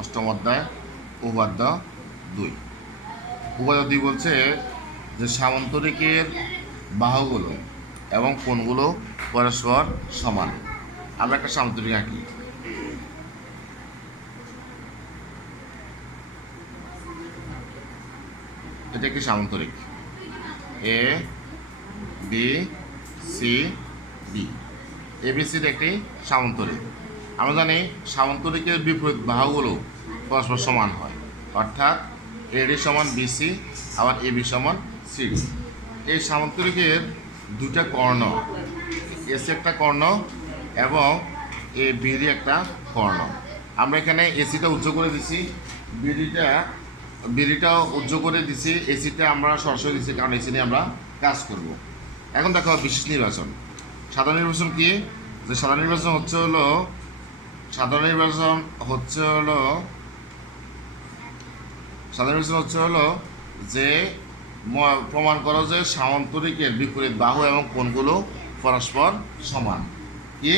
অষ্টম অধ্যায় উপাদ্য 2। উপাদ্য 2 বলছে যে সামান্তরিকের বাহুগুলো এবং কোণগুলো পরস্পর সমান। আমরা একটা সামান্তরিক আঁকি। এটা একটি সামান্তরিক এ বি সি ডি। এবিসির একটি সামান্তরিক। আমরা জানি সামান্তরিকের বিপরীত বাহুগুলো পরস্পর সমান হয়, অর্থাৎ এডি সমান বিসি, আবার এবি সমান সিডি। এই সামান্তরিকের দুটা কর্ণ, এসি একটা কর্ণ এবং এ বিডি একটা কর্ণ। আমরা এখানে এসিটা উচ্চ করে দিছি, বিডিটা উচ্চ করে দিছি, এসিটা আমরা সরাসরি দিচ্ছি কারণ এসি নিয়ে আমরা কাজ করব। এখন দেখো বিশেষ নির্বাচন। সাধারণ নির্বাচন কি? যে সাধারণ নির্বাচন হচ্ছে হলো যে প্রমাণ করো যে সামান্তরিকের বিপরীত বাহু এবং কোণগুলো পরস্পর সমান। কি?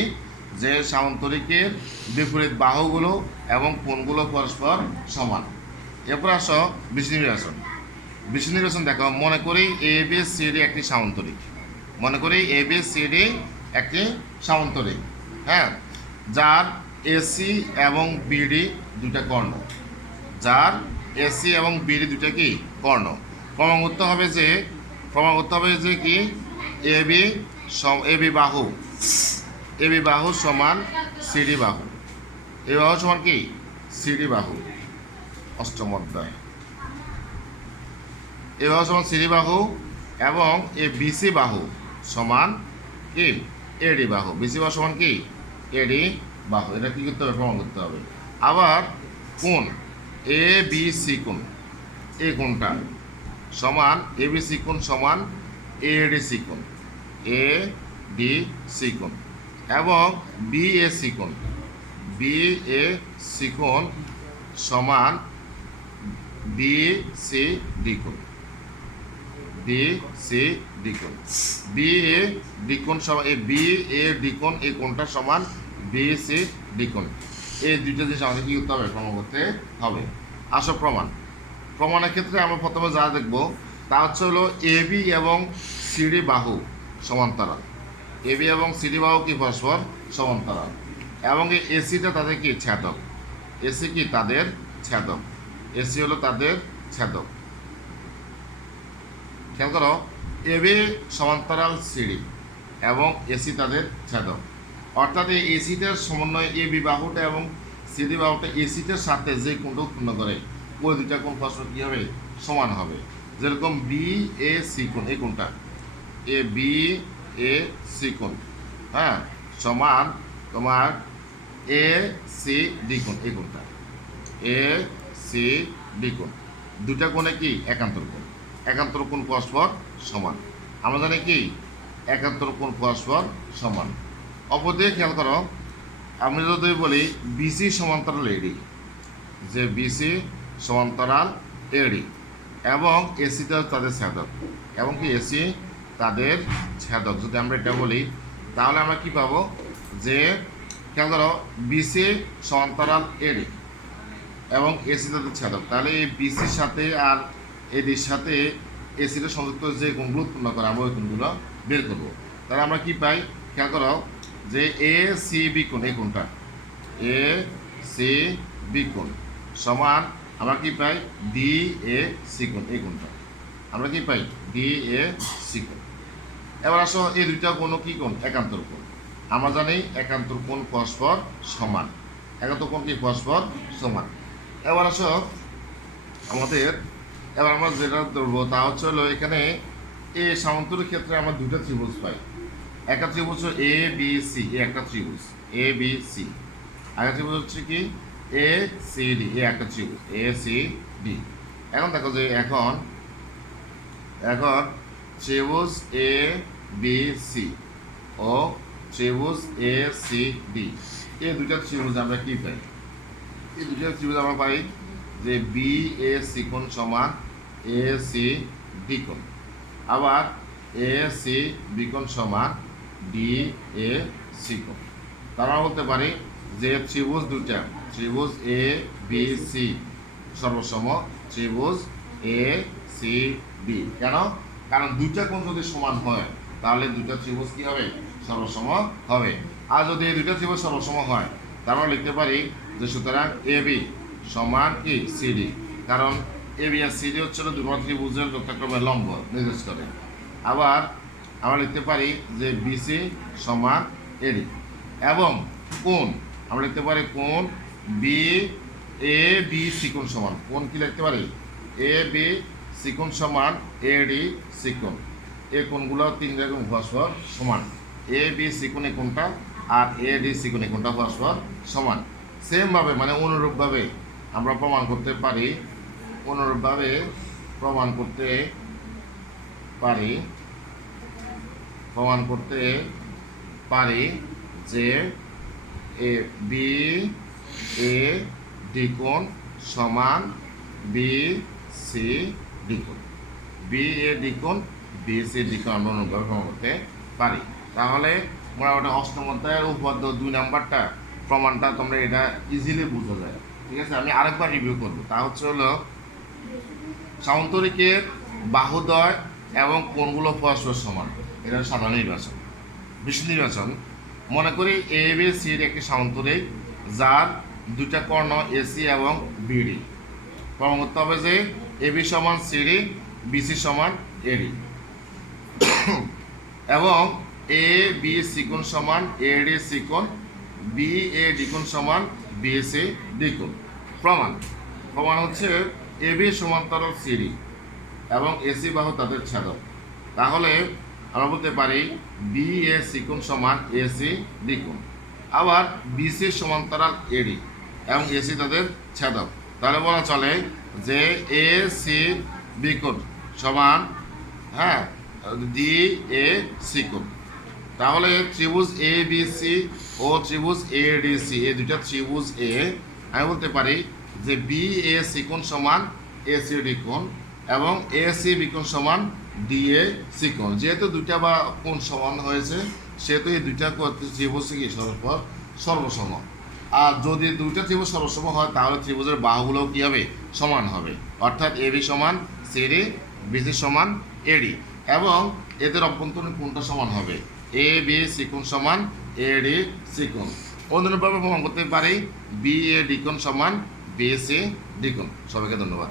যে সামান্তরিকের বিপরীত বাহুগুলো এবং কোণগুলো পরস্পর সমান। এরপর আসো বিশেষ নির্বাচন। বিশেষ নির্বাচন দেখো, মনে করি এ বি সি ডি একটি সামান্তরিক। মনে করি এ বি সি ডি একটি সামান্তরিক, হ্যাঁ, যার এসি এবং বিডি দুটা কর্ণ। যার এসি এবং বিডি দুটা কি কর্ণ। প্রমাণ করতে হবে যে কি এবি বাহু সমান সিডি বাহু। এ বাহু সমান কি সিডি বাহু। অষ্টম অধ্যায়। এ বাহু সমান সিডি বাহু এবং এ বিসি বাহু সমান কি এডি বাহু। বিসি বাহু সমান কি এডি বাহু। এটা কি করতে হবে? প্রমাণ করতে হবে। আবার কোণ এ বি সি কোণ, এই কোণটা সমান এ বি সি কোণ সমান এ ডি সি কোণ, এ ডি সি কোণ। এবং বি এ সি কোণ, বি এ সি কোণ সমান বি সি ডি কোণ, বি সি ডি কোণ। বি এ ডি কোণ সমান বি এ ডি কোণ, এই কোণটা সমান বি সি ডি কোণ। এই দুইটা জিনিস আমাদের কি করতে হবে? প্রমাণ করতে হবে। আসল প্রমাণের ক্ষেত্রে আমরা প্রথমে যা দেখব তা হচ্ছে হলো এবি এবং সিডি বাহু সমান্তরাল। এবি এবং সিডি বাহু কি পরস্পর সমান্তরাল, এবং এই এসিটা তাদের কি ছেদক। এসি কি তাদের ছেদক, এসি হলো তাদের ছেদক। খেয়াল করো, এবি সমান্তরাল সিডি এবং এসি তাদের ছেদক। অর্থাৎ এই এসিটার সমন্বয়ে এবি বাহুটা এবং সিডি বাহুটা এসিটার সাথে যে কোণটা উৎপন্ন করে ওই দুইটা কোণ পরস্পর কী হবে? সমান হবে। যেরকম বি এ সি কোণ, এই কোণটা এ বি এ সি কোণ, হ্যাঁ, সমান তোমার এ সি ডি কোণ, এই কোণটা এ সি ডি কোণ। দুটা কোণে কি একান্তর কোণ। একান্তর কোণ পরস্পর সমান। আমরা জানি কি একান্তর কোণ পরস্পর সমান। অপরদিকে খেয়াল করো, আমি যদি বলি বিসি সমান্তরাল এডি, যে বিসি সমান্তরাল এডি এবং এসিটা তাদের ছেদক, এবং কি এসি তাদের ছেদক, যদি আমরা এটা বলি তাহলে আমরা কি পাবো? যে খেয়াল করো, বিসি সমান্তরাল এডি এবং এসি তাদের ছেদক, তাহলে এই বিসির সাথে আর এডির সাথে এসিটা সংযুক্ত যে কোণগুলো উৎপন্ন করে আমরা ওই কোণগুলো বের করবো। তাহলে আমরা কি পাই? খেয়াল করো যে এ সি বি কোণ, এই কোণটা এ সি বি কোণ সমান আমরা কি পাই? ডি এ সি কোণ, এই কোণটা আমরা কি পাই? ডি এ সি কোণ। এবার আসো এই দুইটা কোণ কি কোণ? একান্তর কোণ। আমরা জানি একান্তর কোণ পরস্পর সমান। একান্তর কোণ কি পরস্পর সমান। এবার আসো এবার আমরা যেটা ধরবো তা হচ্ছে হলো, এখানে এই সামান্তরিক ক্ষেত্রে আমরা দুইটা ত্রিভুজ পাই। একটা ত্রিভুজ এ বি সি, এ একটা ত্রিভুজ এ বি সি। আরেকটা ত্রিভুজ হচ্ছে কি এ সি ডি, এ একটা ত্রিভুজ এ সি ডি। এখন দেখো যে এখন ত্রিভুজ এ বি সি ও ত্রিভুজ এ সি ডি, এই দুইটা ত্রিভুজ আমরা কি পাই? এই দুইটা ত্রিভুজ আমরা পাই যে বি এ সি কোণ সমান এ সি ডি কোণ, আবার এ সি বি কোণ সমান ডি এ সি কোণ। তারা বলতে পারি যে ত্রিভুজ দুটা ত্রিভুজ এ বি সি সর্বসম ত্রিভুজ এ সি বি। কেন? কারণ দুইটা কোণ যদি সমান হয় তাহলে দুইটা ত্রিভুজ কি হবে? সর্বসম হবে। আর যদি এই দুইটা ত্রিভুজ সর্বসম হয় তারপর লিখতে পারি যে সুতরাং এ বি সমান কি সিডি, কারণ এ বি আর সিডি হচ্ছে দুটো ত্রিভুজের যথাক্রমে লম্ব নির্দেশ করে। আবার আমরা লিখতে পারি যে বিসি সমান এডি, এবং কোণ আমরা লিখতে পারি কোণ বি এ বি সি কোণ সমান, কোণ কি লিখতে পারি? এ বি সি কোণ সমান এডি সি কোণ। এই কোণগুলো তিন রকম পরস্পর সমান, এ বি সি কোণ এই কোণটা আর এ ডি সি কোণ এই কোণটা পরস্পর সমান। সেমভাবে মানে অনুরূপভাবে আমরা প্রমাণ করতে পারি, অনুরূপভাবে প্রমাণ করতে পারি যে এ বি এ ডি কোণ সমান বি সি ডি কোণ, বি এ ডি কোণ বি সি ডি কোণ আমরা অনুরূপভাবে প্রমাণ করতে পারি। তাহলে মোটামুটি অষ্টম অধ্যায়ের উপাদ্য 2 নাম্বারটা প্রমাণটা তোমরা এটা ইজিলি বোঝা যায়। ঠিক আছে, আমি আরেকবার রিভিউ করবো। তা হচ্ছে হলো সামান্তরিকের বাহুদ্বয় এবং কোণগুলো পরস্পর সমান, এটা সাধারণ নির্বাচন। বিশেষ নির্বাচন, মনে করি এ বি সির একটি সামান্তরিক যার দুইটা কর্ণ এসি এবং বিডি। প্রমাণ করতে হবে যে এ বি সমান সিডি, বিসি সমান এডি, এবং এ বি সি কোণ সমান এডি সি কোণ, বি এ ডি কোণ সমান বি সি ডি কোণ। প্রমাণ হচ্ছে এ বি সমান্তরাল সিডি এবং এসি বাহু তাদের ছেদক। তাহলে আমরা বলতে পারি বি এ সি কোণ সমান এসি ডি কোণ। আবার বিসি সমান্তরাল এডি এবং এসি তাদের ছেদক। তাহলে বলা চলে যে এ সি বি কোণ সমান ডি এ সি কোণ। তাহলে ত্রিভুজ এ বি সি ও ত্রিভুজ এ ডি সি এই দুইটা ত্রিভুজ এ আমি বলতে পারি যে বি এ সি কোণ সমান এ সি ডি কোণ এবং এ সি বি কোণ সমান ডি এ সি কোণ। যেহেতু দুইটা বা কোণ সমান হয়েছে সেহেতু এই দুইটা ত্রিভুজ কি সর্বসম। আর যদি দুইটা ত্রিভুজ সর্বসম হয় তাহলে ত্রিভুজের বাহুগুলোও কী হবে? সমান হবে। অর্থাৎ এ বি সমান সিডি, বিসি সমান এডি, এবং এদের অভ্যন্তরীণ কোণটা সমান হবে এ বি সি কোণ সমান এডি সি কোণ। অনুরূপভাবে প্রমাণ করতে পারি বি এ ডি কোণ সমান বি সি ডি কোণ। সবাইকে ধন্যবাদ।